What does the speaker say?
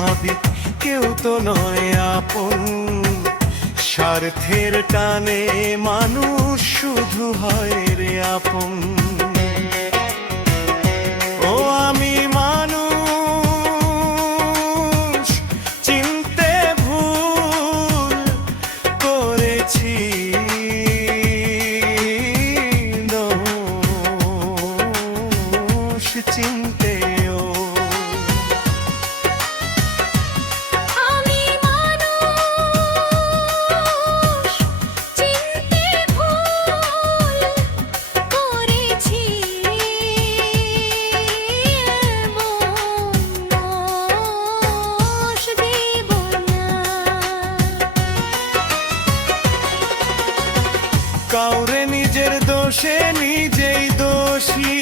ভাবি কেউ তো নয় আপন। স্বার্থের টানে মানুষ শুধু হয় রে আপন। ও আমি মানুষ চিনতে ভুল করেছি, দোষ চিনতেও। আমি মানুষ চিনতে ভুল করেছি, দোষ দেব না। কাউরে নিজের দোষে নিজেই দোষী